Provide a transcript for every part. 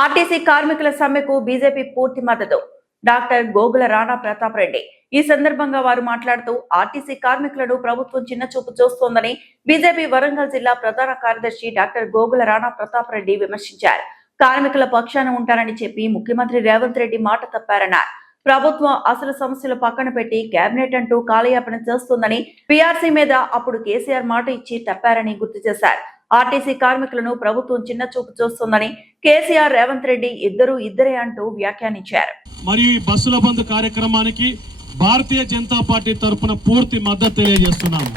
RTC కార్మికుల సమ్మెకు BJP పూర్తి మద్దతు. డాక్టర్ గోగుల రాణా ప్రతాప్ రెడ్డి ఈ సందర్భంగా వారు మాట్లాడుతూ ఆర్టీసీ కార్మికులను ప్రభుత్వం చిన్నచూపు చూస్తోందని బీజేపీ వరంగల్ జిల్లా ప్రధాన కార్యదర్శి డాక్టర్ గోగుల రాణా ప్రతాప్ రెడ్డి విమర్శించారు. కార్మికుల పక్షాన ఉంటారని చెప్పి ముఖ్యమంత్రి రేవంత్ రెడ్డి మాట తప్పారన్నారు. ప్రభుత్వం అసలు సమస్యలు పక్కన పెట్టి కేబినెట్ అంటూ కాలయాపన చేస్తోందని, పీఆర్సీ మీద అప్పుడు కేసీఆర్ మాట ఇచ్చి తప్పారని గుర్తు చేశారు. ఆర్టీసీ కార్మికులను ప్రభుత్వం చిన్న చూపు చూస్తోందని కేసీఆర్ రేవంత్ రెడ్డి ఇద్దరే అంటూ వ్యాఖ్యానించారు. మరియు ఈ బస్సుల బంద్ కార్యక్రమానికి భారతీయ జనతా పార్టీ తరఫున పూర్తి మద్దతు తెలియజేస్తున్నాము.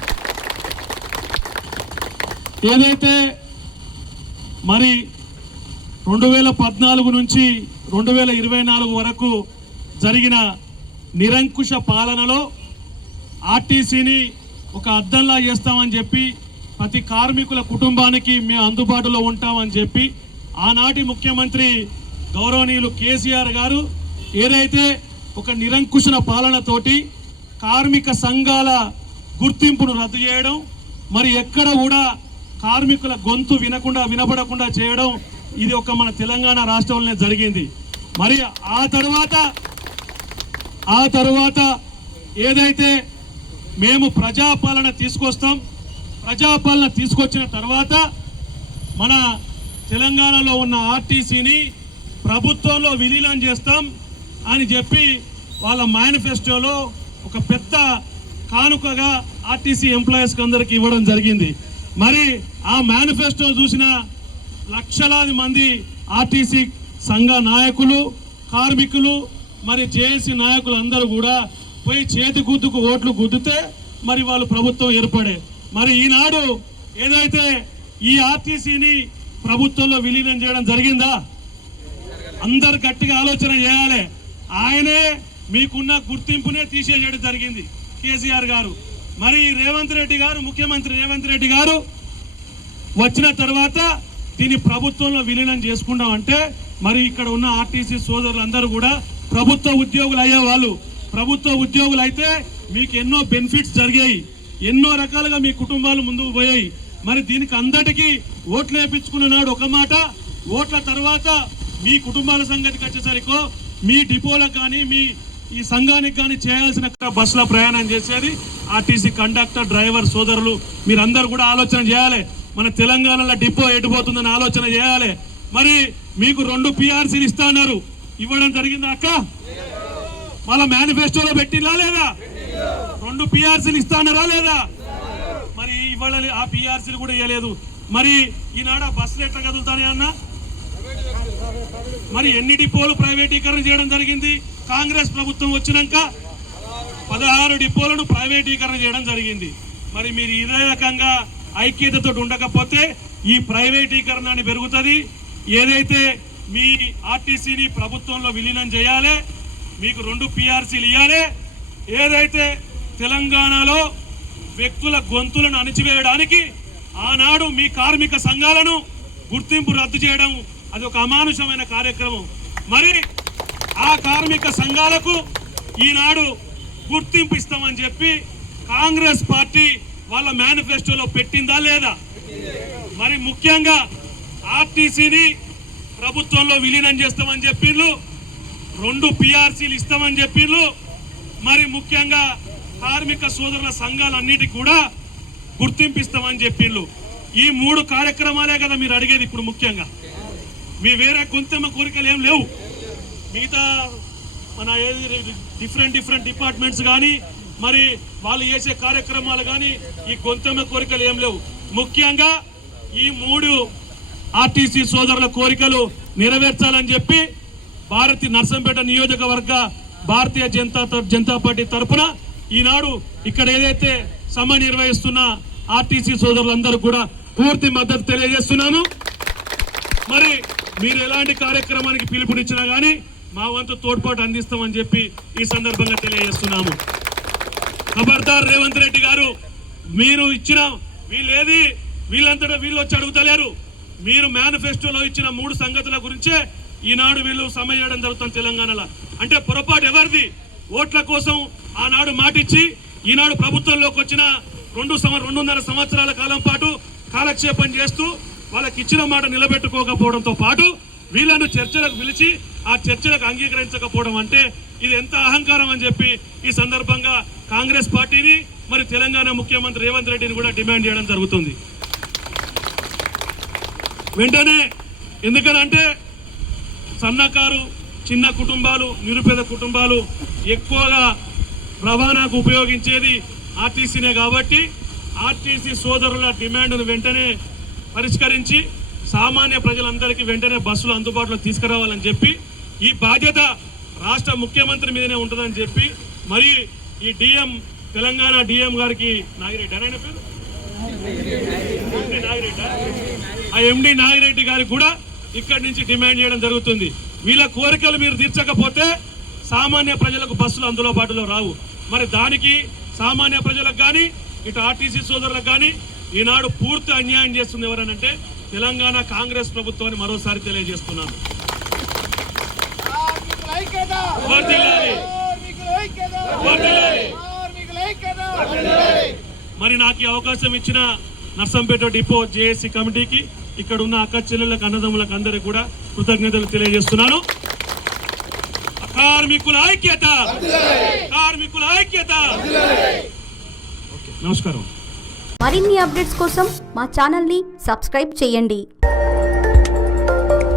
ఏదైతే మరి 2014 నుంచి 2024 వరకు జరిగిన నిరంకుశ పాలనలో ఆర్టీసీని ఒక అద్దంలా చేస్తామని చెప్పి, ప్రతి కార్మికుల కుటుంబానికి మేము అందుబాటులో ఉంటామని చెప్పి ఆనాటి ముఖ్యమంత్రి గౌరవనీయులు కేసీఆర్ గారు ఏదైతే ఒక నిరంకుశ పాలనతోటి కార్మిక సంఘాల గుర్తింపును రద్దు చేయడం, మరి ఎక్కడ కూడా కార్మికుల గొంతు వినపడకుండా చేయడం, ఇది ఒక మన తెలంగాణ రాష్ట్రంలోనే జరిగింది. మరి ఆ తర్వాత ఏదైతే మేము ప్రజాపాలన తీసుకొస్తాం, ప్రజాపాలన తీసుకొచ్చిన తర్వాత మన తెలంగాణలో ఉన్న ఆర్టీసీని ప్రభుత్వంలో విలీనం చేస్తాం అని చెప్పి వాళ్ళ మేనిఫెస్టోలో ఒక పెద్ద కానుకగా ఆర్టీసీ ఎంప్లాయీస్కి అందరికి ఇవ్వడం జరిగింది. మరి ఆ మేనిఫెస్టో చూసిన లక్షలాది మంది ఆర్టీసీ సంఘ నాయకులు, కార్మికులు, మరి జేఏసీ నాయకులు అందరూ కూడా పోయి చేతి గుద్దుకు ఓట్లు గుద్దితే మరి వాళ్ళు ప్రభుత్వం ఏర్పడే. మరి ఈనాడు ఏదైతే ఈ ఆర్టీసీని ప్రభుత్వంలో విలీనం చేయడం జరిగిందా? అందరు గట్టిగా ఆలోచన చేయాలి. ఆయనే మీకున్న గుర్తింపునే తీసేయడం జరిగింది కేసీఆర్ గారు. మరి రేవంత్ రెడ్డి గారు, ముఖ్యమంత్రి రేవంత్ రెడ్డి గారు వచ్చిన తర్వాత దీన్ని ప్రభుత్వంలో విలీనం చేసుకుంటామంటే మరి ఇక్కడ ఉన్న ఆర్టీసీ సోదరులందరూ కూడా ప్రభుత్వ ఉద్యోగులు అయ్యేవాళ్ళు. ప్రభుత్వ ఉద్యోగులు అయితే మీకు ఎన్నో బెనిఫిట్స్ జరిగాయి, ఎన్నో రకాలుగా మీ కుటుంబాలు ముందుకు పోయాయి. మరి దీనికి అందరికీ ఓట్లు వేయించుకున్న నాడు ఒక మాట, ఓట్ల తర్వాత మీ కుటుంబాల సంగతికి వచ్చేసరికి మీ డిపోలకు కానీ మీ ఈ సంఘానికి కానీ చేయాల్సిన బస్సులో ప్రయాణం చేసేది ఆర్టీసీ కండక్టర్, డ్రైవర్ సోదరులు. మీరందరూ కూడా ఆలోచన చేయాలి. మన తెలంగాణలో డిపో ఎటుపోతుందని ఆలోచన చేయాలి. మరి మీకు 2 పీఆర్సీలు ఇస్తా అన్నారు, ఇవ్వడం జరిగిందా అక్క? వాళ్ళ మేనిఫెస్టోలో పెట్టిలా లేదా? 2 పీఆర్సీలు ఇస్తా అన్నారా లేదా? మరి ఇవాళ ఆ పీఆర్సీలు కూడా ఇవ్వలేదు. మరి ఈనాడు బస్సులు ఎట్లా కదులుతానే అన్న? మరి ఎన్ని డిపోలు ప్రైవేటీకరణ చేయడం జరిగింది? కాంగ్రెస్ ప్రభుత్వం వచ్చినాక 16 డిపోలను ప్రైవేటీకరణ చేయడం జరిగింది. మరి మీరు ఇదే రకంగా ఐక్యతతో ఉండకపోతే ఈ ప్రైవేటీకరణ పెరుగుతుంది. ఏదైతే మీ ఆర్టీసీని ప్రభుత్వంలో విలీనం చేయాలి, మీకు 2 పీఆర్సీలు ఇవ్వాలి. ఏదైతే తెలంగాణలో వ్యక్తుల గొంతులను అణిచివేయడానికి ఆనాడు మీ కార్మిక సంఘాలను గుర్తింపు రద్దు చేయడం, అది ఒక అమానుషమైన కార్యక్రమం. మరి ఆ కార్మిక సంఘాలకు ఈనాడు గుర్తింపు ఇస్తామని చెప్పి కాంగ్రెస్ పార్టీ వాళ్ళ మేనిఫెస్టోలో పెట్టిందా లేదా? మరి ముఖ్యంగా ఆర్టీసీని ప్రభుత్వంలో విలీనం చేస్తామని చెప్పిండ్రు, 2 పీఆర్సీలు ఇస్తామని చెప్పిండ్రు. మరి ముఖ్యంగా కార్మిక సోదరుల సంఘాలన్నిటికీ కూడా గుర్తింపు ఇస్తామని చెప్పిండ్రు. ఈ 3 కార్యక్రమాలే కదా మీరు అడిగేది ఇప్పుడు. ముఖ్యంగా మీ వేరే గొంతెమ్మ కోరికలు ఏం లేవు. మిగతా మన డిఫరెంట్ డిపార్ట్మెంట్స్ కానీ మరి వాళ్ళు చేసే కార్యక్రమాలు కానీ ఈ గొంతెమ్మ కోరికలు ఏం లేవు. ముఖ్యంగా ఈ 3 ఆర్టీసీ సోదరుల కోరికలు నెరవేర్చాలని చెప్పి నర్సంపేట నియోజకవర్గ భారతీయ జనతా పార్టీ తరఫున ఈనాడు ఇక్కడ ఏదైతే సమ్మె నిర్వహిస్తున్న ఆర్టీసీ సోదరులందరూ కూడా పూర్తి మద్దతు తెలియజేస్తున్నాము. మరి మీరు ఎలాంటి కార్యక్రమానికి పిలుపునిచ్చినా కానీ మా వంతు తోడ్పాటు అందిస్తామని చెప్పి ఈ సందర్భంగా తెలియజేస్తున్నాము. ఖబర్దార్ రేవంత్ రెడ్డి గారు, మీరు ఇచ్చిన వీళ్ళంతటా వీళ్ళు వచ్చి అడుగుతలేరు. మీరు మేనిఫెస్టోలో ఇచ్చిన 3 సంగతుల గురించే ఈనాడు వీళ్ళు సమ్మె చేయడం జరుగుతుంది తెలంగాణలో. అంటే పొరపాటు ఎవరిది? ఓట్ల కోసం ఆనాడు మాటిచ్చి ఈనాడు ప్రభుత్వంలోకి వచ్చిన 2.5 సంవత్సరాల కాలం పాటు కాలక్షేపం చేస్తూ వాళ్ళకి ఇచ్చిన మాట నిలబెట్టుకోకపోవడంతో పాటు వీళ్ళను చర్చలకు పిలిచి ఆ చర్చలకు అంగీకరించకపోవడం అంటే ఇది ఎంత అహంకారం అని చెప్పి ఈ సందర్భంగా కాంగ్రెస్ పార్టీని మరి తెలంగాణ ముఖ్యమంత్రి రేవంత్ రెడ్డిని కూడా డిమాండ్ చేయడం జరుగుతుంది. వెంటనే ఎందుకనంటే సన్నకారు చిన్న కుటుంబాలు నిరుపేద కుటుంబాలు ఎక్కువగా రవాణాకు ఉపయోగించేది ఆర్టీసీనే కాబట్టి ఆర్టీసీ సోదరుల డిమాండ్ను వెంటనే పరిష్కరించి సామాన్య ప్రజలందరికీ వెంటనే బస్సులు అందుబాటులో తీసుకురావాలని చెప్పి ఈ బాధ్యత రాష్ట్ర ముఖ్యమంత్రి మీదనే ఉంటుందని చెప్పి మరి ఈ డిఎం తెలంగాణ డిఎం గారికి నాగిరెడ్డి ఆయన పేరు ఆ ఎండి నాగిరెడ్డి గారికి కూడా ఇక్కడి నుంచి డిమాండ్ చేయడం జరుగుతుంది. వీళ్ళ కోరికలు మీరు తీర్చకపోతే సామాన్య ప్రజలకు బస్సులు అందుబాటులో రావు. మరి దానికి సామాన్య ప్రజలకు కానీ ఇటు ఆర్టీసీ సోదరులకు కానీ ఈనాడు పూర్తి అన్యాయం చేస్తుంది ఎవరనంటే తెలంగాణ కాంగ్రెస్ ప్రభుత్వాన్ని మరోసారి తెలియజేస్తున్నాను. మరి నాకు ఈ అవకాశం ఇచ్చిన నర్సంపేట డిపో జేఏసీ కమిటీకి ఇక్కడ ఉన్న అక్క చెల్లెళ్ళకు అన్నదమ్ములకు అందరికీ కూడా కృతజ్ఞతలు తెలియజేస్తున్నాను. కార్మికుల ఐక్యత, కార్మికుల ఐక్యత. నమస్కారం. మరిన్ని అప్డేట్స్ కోసం మా ఛానల్ని సబ్స్క్రైబ్ చేయండి.